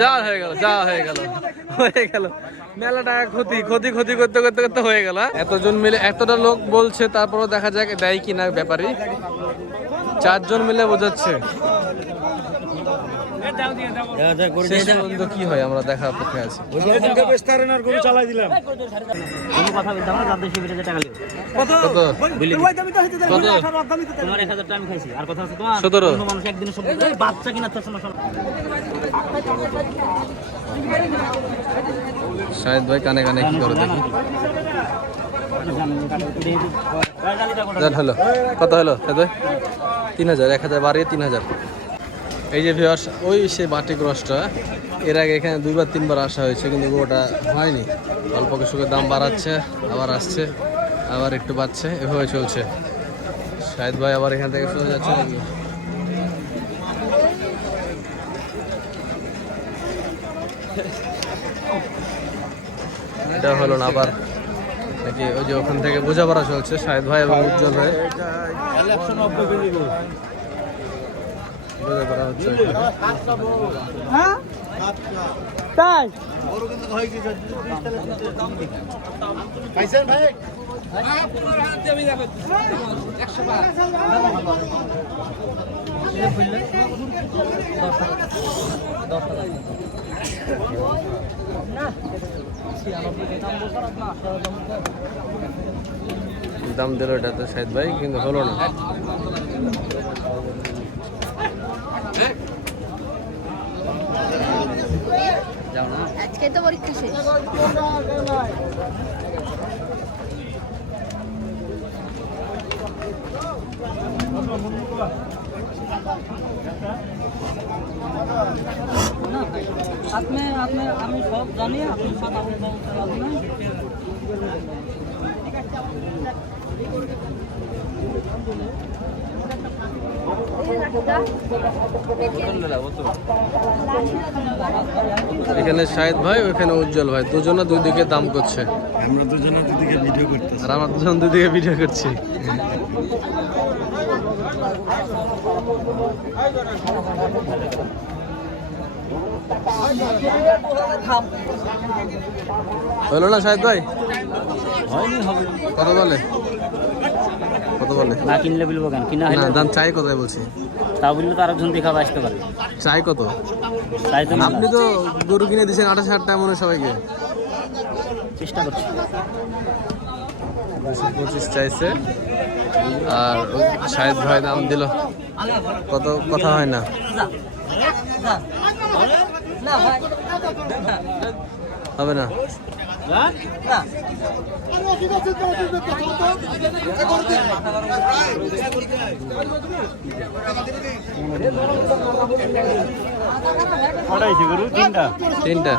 যা হয়ে গেল মেলাটা ক্ষতি ক্ষতি ক্ষতি করতে করতে করতে হয়ে গেল। এতজন মিলে এতটা লোক বলছে, তারপরও দেখা যাক দেয় কিনা ব্যাপারী। 4 জন মিলে বোঝাচ্ছে, কি হয় আমরা দেখা অপেক্ষা আছি। শাহেদ ভাই কানে কানে কি করে দেখি। হলো কত হলো? 3000, 1000 বাড়িয়ে 3000। এই যে ভিউয়ার্স, ওই সে বাটি ক্রসটা এর আগে এখানে 2-3বার আসা হয়েছে, কিন্তু ওটা হয়নি। অল্প কিছুকে দাম বাড়াচ্ছে, আবার আসছে, আবার একটু বাড়ছে, এভাবে চলছে। শাহেদ ভাই আবার এখান থেকে চলে যাচ্ছে নাকি? এটা হলো না আবার নাকি? ওই যে ওখান থেকে বোঝাপড়া চলছে শাহেদ ভাই এবং উজ্জ্বল ভাই। বোঝাপড়া হচ্ছে তাই। দাম দিল এটাতে শাহেদ ভাই, কিন্তু হলো না। আজকে তো পরীক্ষা শেষ। আমি সব জানি, আপনি কথা বলতে এখানে শাহেদ ভাই, ওখানে উজ্জ্বল ভাই, দুজনে দুই দিকে দাম করছে। আমরা দুজনে দুদিকে ভিডিও করতেছি, আর আমরা দুজন দুই দিকে ভিডিও করছি। হলো না শাহেদ ভাই? হয়নি, হবে। কত বলে? কত বলে? না কিনলে বলবো কেন? কিনা না, দাম চাই কত বলছি? তা বললে তো আরেকজন দেখাবে, আসতে পারে। চাই কত? তাই তো আপনি তো গরু কিনে দিয়েছেন 28,000 টাকা মনে সবাইকে। চেষ্টা করছি। 225 চাইছে, আর শাহেদ ভাই দাম দিল কত? কথা হয় না। হবে না। তিনটা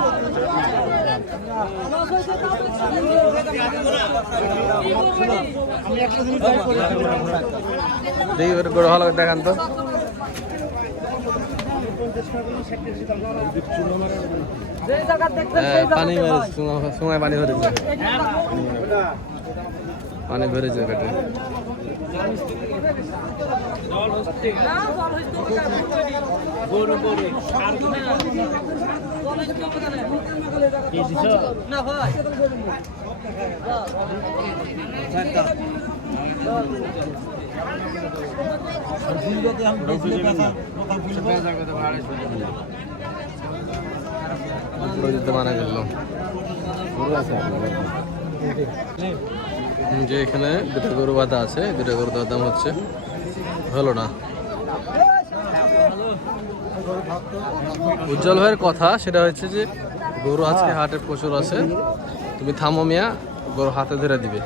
দেখি গরু ভালো দেখান তো। পানি সময় পানি ভরেছে, পানি ভরেছে পেটে। মানা করলো যে এখানে দুটো গরু বাঁধা আছে, দুটো গরু দাম হচ্ছে, হলো না। উজ্জ্বল ভাইয়ের কথা সেটা হচ্ছে যে গরু আজকে হাটে প্রচুর আছে, তুমি থামো মিয়া, গরু হাতে ধরে দিবে।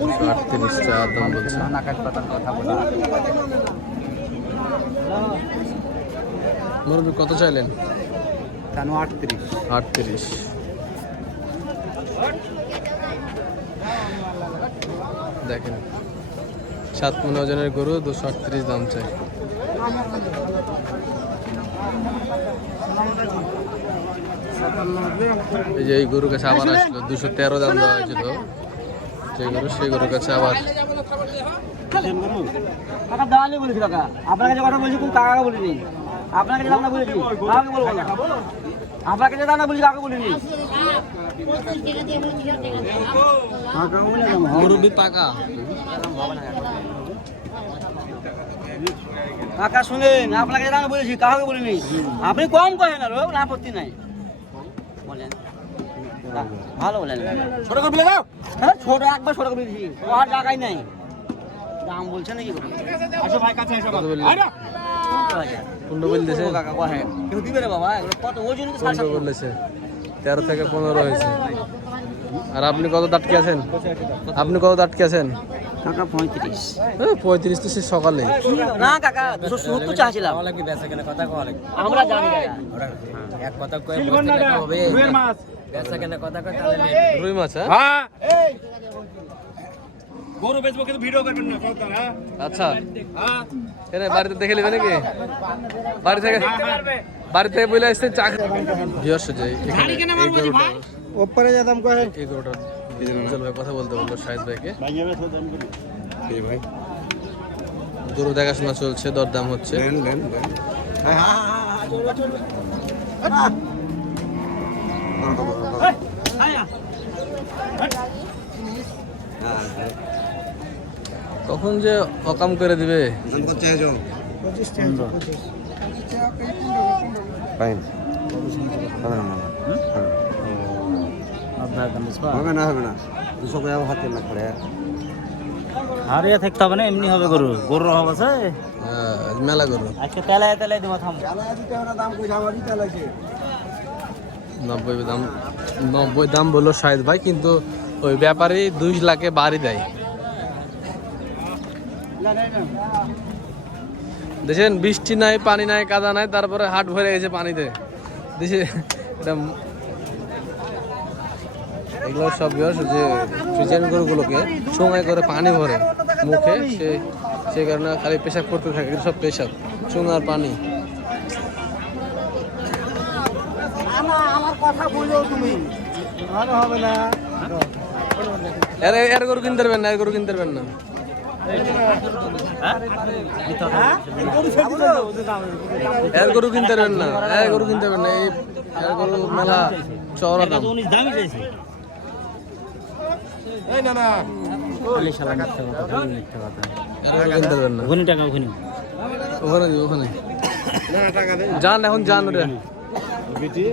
38 টাকা দাম বলছে। মুরব্বি কত চাইলেন? 38। দেখেন 7 মণ ওজনের গরু 238 দাম চাই। এই যে এই গরুর কাছে আবার আসলো 213 দাম দেওয়া হয়েছিল সেই গরু, সেই গরুর কাছে আবার কাকা দাঁড়ালে বলেছি কাকা, আপনাকে যে কথা বলছি কোন কাকাকে বলিনি, আপনাকে যে দাম বলেছি কাকে বলবো না, আপনাকে যে দাম বলছি কাকে বলিনি। মুরব্বি পাকা কাকা শুনেন, আপনাকে যে দাম বলেছি কাকে বলিনি, আপনি কম কহেন আর আপত্তি নাই বলেন, ভালো বলেন। ছোট করে বলে দাও, হ্যাঁ ছোট একবার ছোট করে বলেছি, আর জায়গায় নাই দাম বলছে নাকি আচ্ছা ভাই কাছে এসো কত বললি? 15 বলতেছে কাকা কহে কেউ দিবে রে বাবা, এগুলো কত ওজন তো 15 বলেছে, 13 থেকে 15 হয়েছে। আর আপনি কত দাঁটকে আছেন? আপনি কত দাঁটকে আছেন? কাকা 35। 35 তো সে সকালে। না কাকা 270 চাইছিলাম। আমরা জানি কাকা এক কথা কয়ে বসতে টাকা হবে বেচা কেনা কথা কয় তাহলে রুই মাছ হ্যাঁ? গরু বেচবো কিন্তু ভিডিও করবেন না কথা। হ্যাঁ আচ্ছা হ্যাঁ এনে বাড়িতে দেখে নেবে নাকি? বাড়ি থেকে বলে আসছে চা ভিউয়ার্স যে এখানে এই গরুটা উপরে যেতাম কহে এই গরুটা উজ্জ্বল ভাই কথা বলতে বললো শাহিদ ভাইকে। এই ভাই গরু দেখাশোনা চলছে, দরদাম হচ্ছে। দেন দেন দেন। কখন যে অকাম করে দিবে। দাম কত চাইছো? 25 হবে না হবে না হবে না 200 টাকা হাতে না পড়ে। হারিয়ে থাকতে হবে না, এমনি হবে গরু, গরুর অভাব আছে মেলা গরু আজকে তেলায় তেলায় দিব থাম। 90 দাম বললো শাহিদ ভাই, কিন্তু ওই ব্যাপারে 2 লাখে বাড়ি দেয়। দেখেন বৃষ্টি নাই, পানি নাই, কাদা নাই, তারপরে হাট ভরে গেছে পানিতে। দেশে এগুলো সব যে ফ্রিজিয়ান গরুগুলোকে সময় করে পানি ভরে মুখে, সে কারণে খালি পেশাব করতে থাকে, এগুলো সব পেশাব, চুনার পানি। আমার কথা বলো তুমি, ভালো হবে না। এর গরু কিনতে পারবেন না, এর গরু কিনতে পারবেন না। এর গরু কিনতে পারবেন না, এর গরু কিনতে পারবেন না। এই এর গরু মেলা চওড়া দাম। দামই চাইছি এই না না খালি শালা মিথ্যা কথা, খালি মিথ্যা কথা। এর গরু কিনতে পারবেন না। ওখানে টাকা ওখানে ওখানে দিও, ওখানে না টাকা দেন যান, এখন যান ওরে। বেটি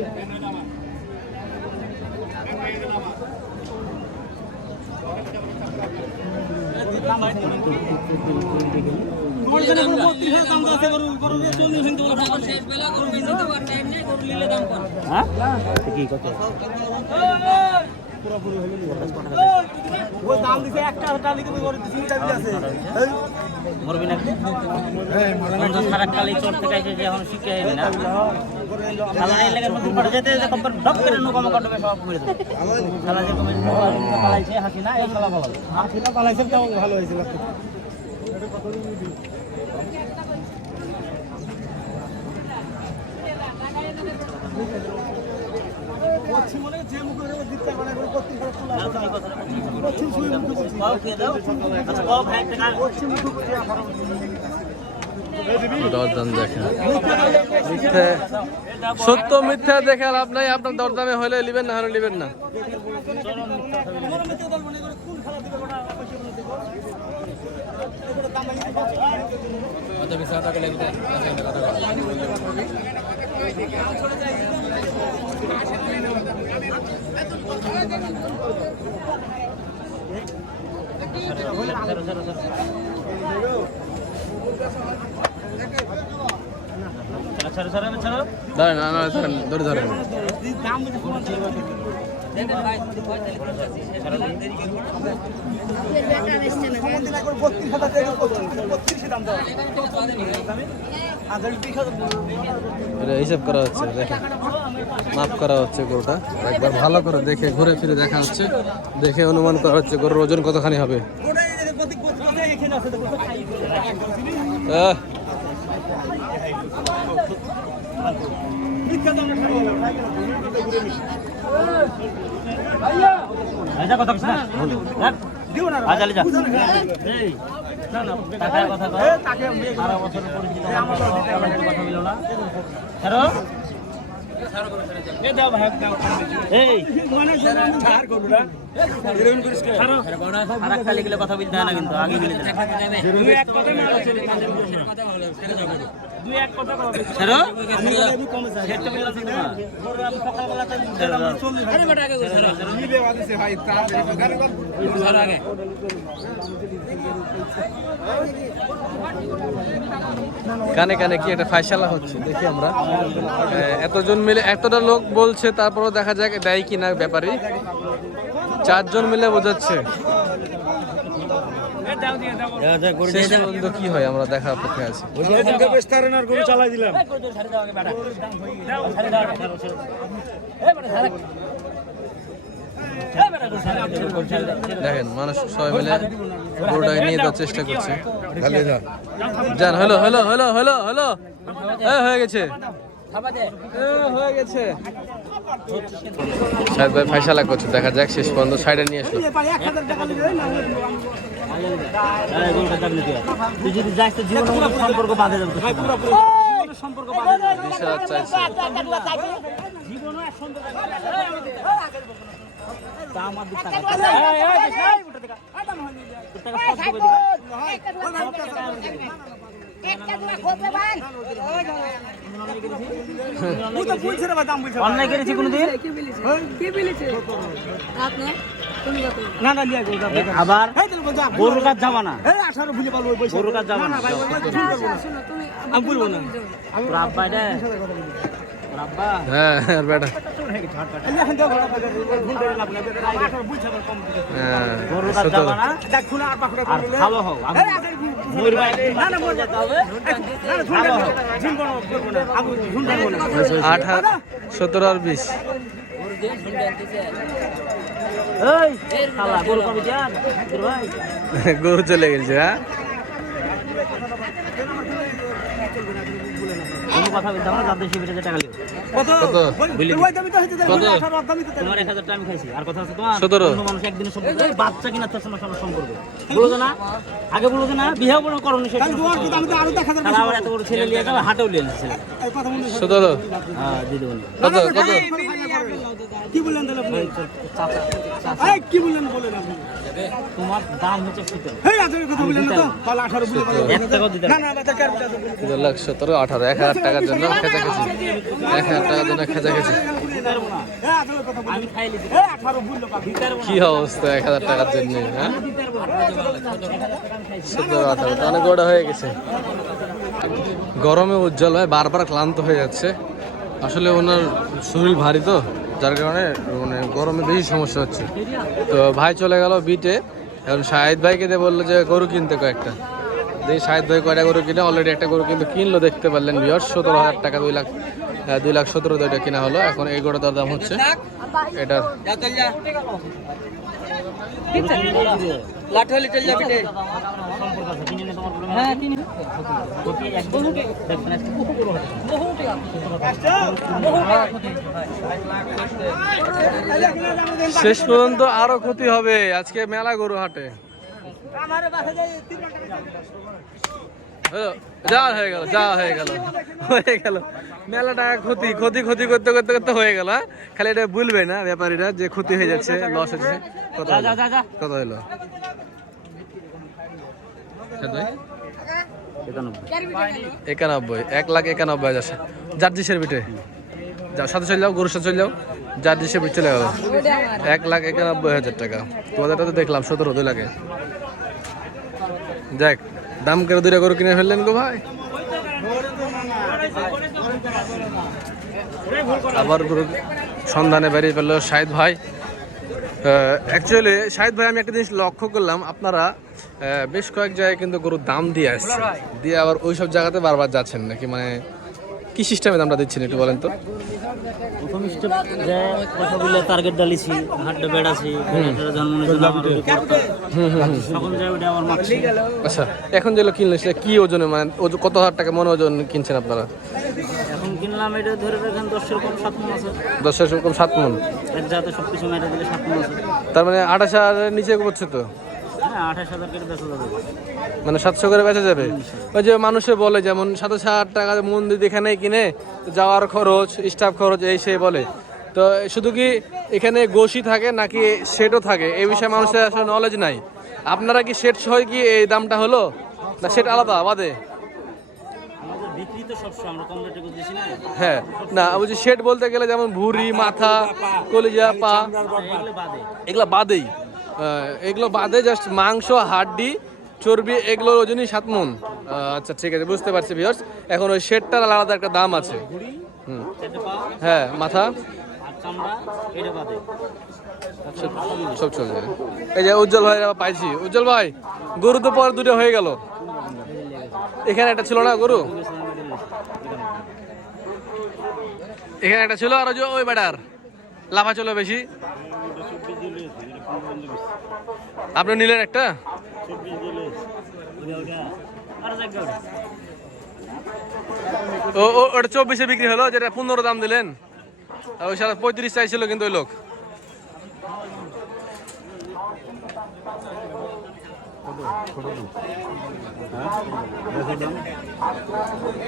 হ্যাঁ কি কত মরবি না সারা কালি চোর থেকে এসে যে এখন শিখে আইবি না শালা এই লেগে নতুন পড়ে যেতে যেতে কম্পার ডপ করে নো কম কাটবে সব মেরে দেবে শালা যে কমে পালাইছে হাসি না এই শালা ভালো হাসি না পালাইছে তো ভালো হয়েছিল দরদাম দেখেন, মিথ্যে সত্য মিথ্যা দেখে লাভ নাই। আপনার দরদামে হলে নেবেন, না হলে নেবেন না। ধরেন, না না ধরেন, ধরে ধরেন। হিসাব করা হচ্ছে, দেখেন মাপ করা হচ্ছে গরুটা। একবার ভালো করে দেখে ঘুরে ফিরে দেখা হচ্ছে, দেখে অনুমান করা হচ্ছে গরুর ওজন কতখানি হবে। আচ্ছা কথা কিছু না আচ্ছা যা এই না না টাকার কথা কয় 12 বছরের পরিচিত কথা বলো না হ্যালো এই দাও ভাই দাও এই মানে ছাড় করব না এরকম করিস কে আর কালি গেলে কথা বলতে হয় না কিন্তু আগে বলে দুই এক কথা মারা চলে কথা হলো ছেড়ে যাবে দুই এক কথা কবে ছাড়ো আমি কমে যাই হেডটা বললাম না বড় আমি সকালবেলা তাই দিলাম 40 আরে বেটা আগে ছাড়ো নিবে বাদিছে ভাই তার গাড়ি ছাড় আগে কানে কানে কি একটা ফাইসালা হচ্ছে দেখি আমরা এতজন মিলে এতটা লোক বলছে, তারপরও দেখা যাক দেয় কিনা ব্যাপারী। 4 জন মিলে বোঝাচ্ছে, শেষ পর্যন্ত কি হয় আমরা দেখা অপেক্ষায় আছি। দেখেন মানুষ সবাই মিলে গরুটাকে নিয়ে যাওয়ার চেষ্টা করছে। যান, হলো হলো হলো হলো হলো হয়ে গেছে হয়ে গেছে। সাহেব ভাই ফাইসালা করছে, দেখা যাক শেষ পর্যন্ত সাইডে নিয়ে আসলো। তুই যদি যাস তো জীবন সম্পর্ক বাঁধে যাবে সম্পর্ক চাইছে জীবনও এক সম্পর্ক আমার অন্যায় করেছি কোনদিন আবার গরুর কাজ যাবা না, গরুর কাজ যাবা না, আমি বলবো না রাব্বা এটা রাব্বা হ্যাঁ বেটা গরুর কাজ যাবা না আর ভালো হও। ময়ূর ভাই না না মরে যেতে হবে, ভালো হও, ঝুন করবো না, আমি ঝুন করবো না। 18, 17 আর 20 এই শালা গরু কবে দিয়া ভাই গরু চলে গেছে। হ্যাঁ কোনো কথা বলতে আমরা যাদের শিবিরে যে টাকা লিও কত কত তোমার 1000 টাকা আমি খাইছি আর কথা আছে তোমার 17 অন্য মানুষ একদিনের সম্পর্ক এই বাচ্চা কিনা তার সঙ্গে সম্পর্ক বলো না আগে বলো না বিয়ে কোনো করনি সেটা আমি তো আরো 1000 টাকা আমার এত বড় ছেলে নিয়ে যাও হাটেও নিয়ে এসেছে 17 হ্যাঁ দিদি বল কত কত কি বললেন তাহলে আপনি চাচা এই কি বললেন বলেন আপনি তোমার দাম হচ্ছে 17 এই আজকে কথা বললেন না তো তাহলে 18 বলে বলেন 1 টাকা দিতে না না বাতা কার 17, 18, 1000 টাকার জন্য খেঁচাখেচি, 1000 টাকার জন্য খেঁচাখেচি। আমি খাইলি 18 বললো কি অবস্থা 1000 টাকার জন্য? হ্যাঁ 17, 18 তো অনেক গোড়া হয়ে গেছে। গরমে উজ্জ্বল ভাই বারবার ক্লান্ত হয়ে যাচ্ছে, আসলে ওনার শরীর ভারী তো, যার কারণে মানে গরমে বেশি সমস্যা হচ্ছে। তো ভাই চলে গেল বিটে, এখন শাহিদ ভাইকে দিয়ে বললো যে গরু কিনতে কয়েকটা। দেখি শাহিদ ভাই কয়টা গরু কিনে, অলরেডি একটা গরু কিন্তু কিনলো, দেখতে পারলেন ভিউয়ার্স। 17,000 টাকা 2,17,000 কিনা হলো। এখন এই গরুটার দাম হচ্ছে এটার লাঠলি চল যাবি রে হ্যাঁ তিনি শেষ পর্যন্ত আরো ক্ষতি হবে। আজকে মেলা গরু হাটে যা হয়ে গেল হয়ে গেল মেলাটা ক্ষতি ক্ষতি ক্ষতি করতে করতে করতে হয়ে গেল। খালি এটা বলবে না ব্যাপারীরা যে ক্ষতি হয়ে যাচ্ছে, লস হচ্ছে। কত কত হলো? 91, 1,91,000 জার্জিসের বিটে। যাও সাথে চলে যাও, গরুর সাথে চলে যাও, জার্জিসের বিট চলে গেল 1,91,000 টাকা। তোমাদেরটা তো দেখলাম 17, 2 লাখে। যাক, দাম করে 2টা গরু কিনে ফেললেন গো ভাই। আবার গরু সন্ধানে বেরিয়ে ফেললো শাহিদ ভাই। অ্যাকচুয়ালি শাহিদ ভাই, আমি একটা জিনিস লক্ষ্য করলাম, আপনারা বেশ কয়েক জায়গায় কিন্তু গরুর দাম দিয়ে আসছেন, দিয়ে আবার ওই সব জায়গাতে বারবার যাচ্ছেন নাকি, মানে কি সিস্টেমে দামটা দিচ্ছেন একটু বলেন তো। প্রথম স্টেপ যে কথা বললে টার্গেট ডালিছি, হাটটা বেড়াছি, বেড়াটার জন্মের জন্য আমার তখন যাই ওটা আমার মাছ। আচ্ছা, এখন যেগুলো কিনলেন সেটা কি ওজনে, মানে কত হাজার টাকা মনে ওজন কিনছেন আপনারা? এখন কিনা কিনলাম এটা ধরে রাখেন 10 কম 7 মণ আছে। 10 কম 7 মন, এক জাতে সব কিছু মেরে দিলে 7 মণ আছে। তার মানে 28,000 নিচে করছে তো, হ্যাঁ 28,000 করে বেচা যাবে। মানে 700 করে বেচা যাবে। ওই যে মানুষে বলে যেমন 27,000 টাকা মন যদি এখানে কিনে যাওয়ার খরচ, স্টাফ খরচ এই সেই বলে, তো শুধু কি এখানে গোশই থাকে নাকি শেডও থাকে এই বিষয়ে মানুষের আসলে নলেজ নাই। আপনারা কি শেড সহ কি এই দামটা হলো না শেড আলাদা বাদে? আমাদের বিক্রি তো সবসময় আমরা কম রেটে দিছি না। হ্যাঁ না বলছি শেড বলতে গেলে যেমন ভুঁড়ি, মাথা, কলিজা, পা, এগুলো বাদে। এগুলো বাদেই, এগুলো বাদে জাস্ট মাংস, হাড্ডি, চর্বি এগুলোর ওজনই 7 মণ। আচ্ছা ঠিক আছে, বুঝতে পারছি ভিউয়ার্স। এখন ওই শেডটার আলাদা একটা দাম আছে। হুম, চারটে পা হ্যাঁ মাথা আর চামড়া এটা বাদে। সব চলে যাবে। এই যে উজ্জ্বল ভাই পাইছি। উজ্জ্বল ভাই গরু তো পর দুটো হয়ে গেল, এখানে একটা ছিল না গরু, এখানে একটা ছিল, আর ওই যে ওই বেটার লাফা চলো বেশি। আপনি নিলেন একটা, ওটা 24-এ বিক্রি হলো, যেটা 15 দাম দিলেন। ওই সাথে 35 চাইছিল কিন্তু ওই লোক।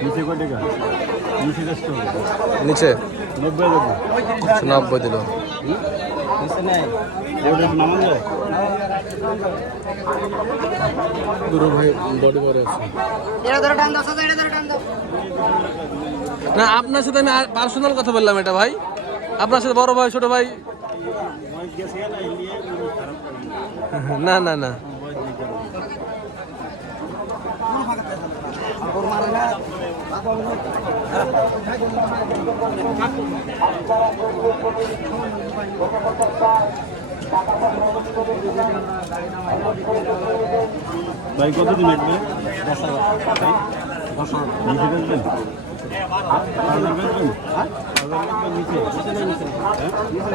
নিচে কত টাকা? নিচে কত? নিচে 90 90 দিল। গুরু ভাই বডি করে আছে না, আপনার সাথে আমি পার্সোনাল কথা বললাম এটা ভাই, আপনার সাথে বড় ভাই ছোট ভাই না না না। ভাই কত দিন লাগবে? 10,000। নিচে বেচবেন?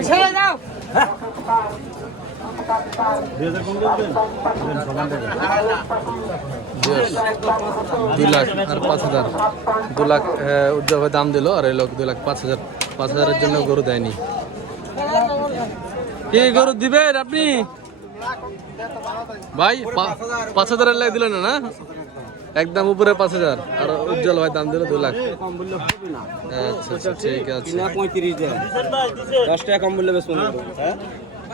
ছেড়ে দাও। 2,000 কম বেচবেন? সমান টাকা। 2 লাখ আর 5,000, 2 লাখ উজ্জ্বল ভাই দাম দিল, আর এই লোক 2,05,000, 5,000-এর জন্য গরু দেয়নি। কি গরু দিবেন আপনি ভাই? 5,000-এর লাই দিলেন না, একদম উপরে 5,000, আর উজ্জ্বল ভাই দাম দিল 2 লাখ। আচ্ছা আচ্ছা ঠিক আছে। 35 দেন, 10 টাকা কম বললে বেশ মনে হ্যাঁ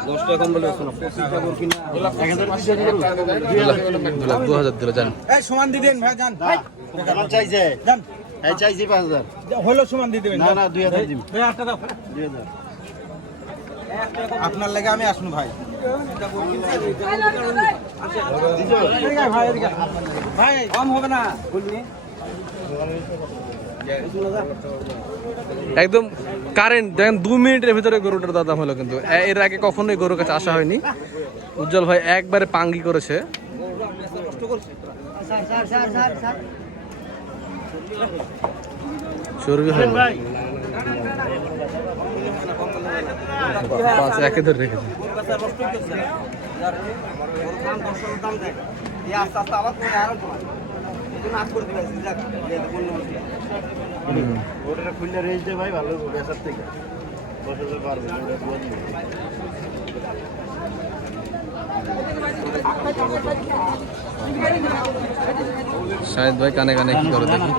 10 টাকা কম বললে বেশ মনে 25 টাকা করে কিনা 2 লাখ 2,000 দিল জান। এই সমান দিয়ে দেন ভাই জান। কেমন চাইছে? জান এই চাইছি 5,000। হলো সমান দিয়ে দেবেন। না না 2,000 দিন। ভাই আটটা দাও। 2,000। আপনার লাগে আমি আসুন ভাই। ভাই কম হবে না বলনি। একদম কারেন্ট দেখেন 2 মিনিটের ভিতরে গরুটার দাম হলো, কিন্তু এর আগে কখনোই গরুর কাছে আসা হয়নি। উজ্জ্বল ভাই একবারে পাঙ্গি করেছে। চর্বি হয় না, 5 একে ধরে রেখেছে। ওটা খুললে রেঞ্জ দে ভাই, ভালো বেচার থেকে 10,000 পারবে ওটা বুঝা দিবে। শাহেদ ভাই কানে কানে কি করে দেখি।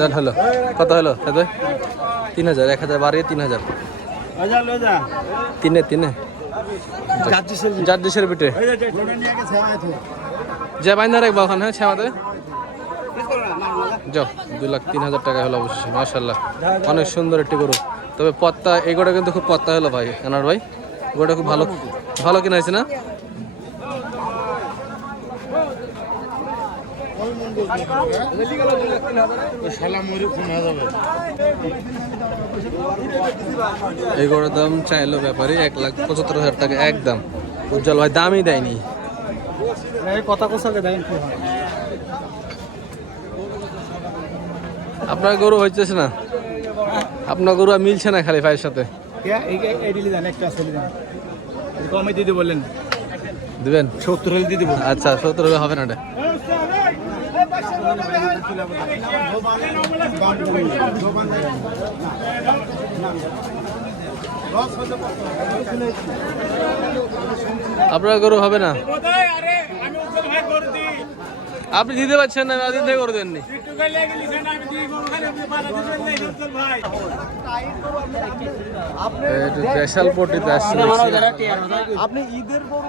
জান হলো কত হলো শাহেদ ভাই? 3,000, 1,000 বাড়িয়ে 3,000। আচ্ছা লো যা। 3 জাদ্দিসের পিঠে যে বাইন্দা রাখবো ওখানে, হ্যাঁ ছামাতে যাও। 2,03,000 টাকা হলো অবশ্যই, মাশাআল্লাহ অনেক সুন্দর একটি গরু। তবে পত্তা এই গোটা কিন্তু খুব পত্তা হলো ভাই, আনার ভাই গোটা খুব ভালো ভালো কিনা হয়েছে না? এই গরুর দাম চাইলো ব্যাপারে 1,75,000 টাকা একদম। উজ্জ্বল ভাই দামই দেয়নি। কথা কোসাকে দেখেন কি হয়। আপনার গরু হইতেছে না, আপনার গরু আর মিলছে না খালি ভাইয়ের সাথে। এই দিলি দেন একটা আসলে দেন। কমে দিতে বললেন, দিবেন 70 হলে দিয়ে দেবো। আচ্ছা 70 হবে না এটা। আপনার গরু হবে না, আপনি দিতে পারছেন না, দিতে করে দেননি। দেশাল পট্টিতে আসছে আপনি ঈদের গরু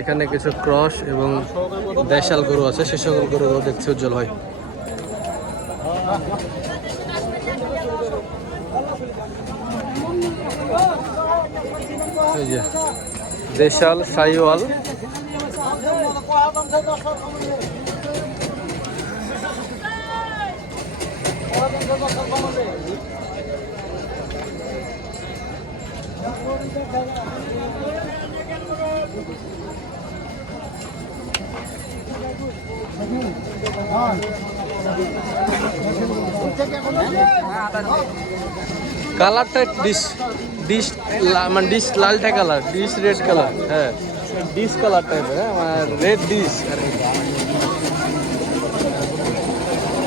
এখানে কিছু ক্রস এবং দেশাল গরু আছে, সে সকল গরু দেখছে উজ্জ্বল ভাই। এই যে দেশাল সাইওয়াল, কালারটা ডিশ ডিশ মানে ডিশ লালটা কালার, ডিশ রেড কালার, হ্যাঁ ডিশ কালার টাইপের, হ্যাঁ মানে রেড ডিশ,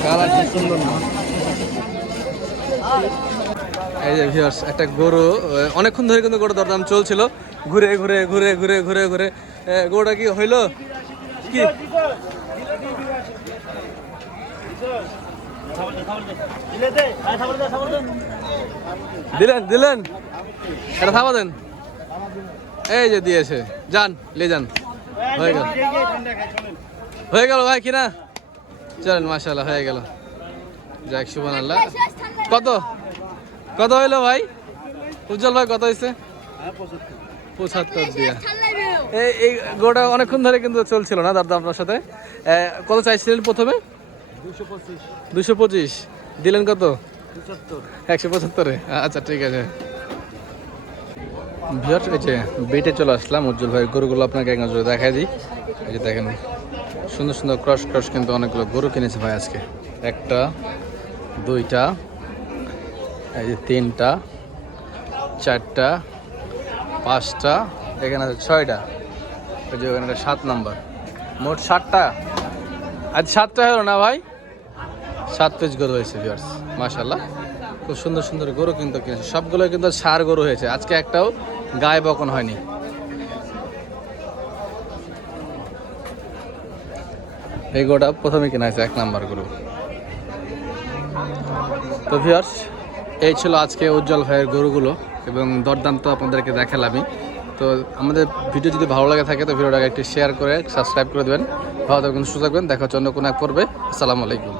কালারটা সুন্দর না। এই যে ভিউয়ার্স, একটা গরু অনেকক্ষণ ধরে কিন্তু গরুর দরদাম চলছিল, ঘুরে ঘুরে ঘুরে ঘুরে ঘুরে ঘুরে গরুটা কি হইলো কি দিলেন দিলেন, এটা থামা দেন, এই যে দিয়েছে, যান লে যান, হয়ে গেল হয়ে গেল ভাই কিনা, চলেন মাশাআল্লাহ হয়ে গেল, যাক সুবহানাল্লাহ। কত কত হইলো ভাই উজ্জ্বল ভাই, কত হয়েছে? 75 দিয়া। এই গোটা অনেকক্ষণ ধরে কিন্তু চলছিল না দাদা আপনার সাথে, কত চাইছিলেন প্রথমে? 225 দিলেন, কত? 175। আচ্ছা ঠিক আছে। ভিউয়ার্স, এই যে বেটে চলে আসলাম উজ্জ্বল ভাই, গরুগুলো আপনাকে এক নজরে দেখাই দিই। এই যে দেখেন সুন্দর সুন্দর ক্রস ক্রস কিন্তু অনেকগুলো গরু কিনেছে ভাই আজকে, একটা দুইটা, এই যে তিনটা, চারটা, পাঁচটা, এখানে আছে ছয়টা, ওই যে ওখানে 7 নাম্বার, মোট 7টা। আজ 7টা হলো না ভাই, 7 পিস গরু হয়েছে ভিউয়ার্স মাশাআল্লাহ। খুব সুন্দর সুন্দর গরু কিন্তু কিনেছে, সবগুলো কিন্তু ষাঁড় গরু হয়েছে, আজকে একটাও গায়ে বকন হয়নি। এই গরুটা প্রথমে কেনা হয়েছে 1 নাম্বার গরু। তো ভিউয়ার্স, এই ছিল আজকে উজ্জ্বল ভাইয়ের গরুগুলো এবং দরদাম তো আপনাদেরকে দেখালামই। তো আমাদের ভিডিও যদি ভালো লাগে থাকে তো ভিডিওটাকে একটু শেয়ার করে সাবস্ক্রাইব করে দেবেন। ভালো থাকবেন, সুস্থ থাকবেন, দেখা হচ্ছে অন্য কোনো এক পর্বে। আসসালামু আলাইকুম।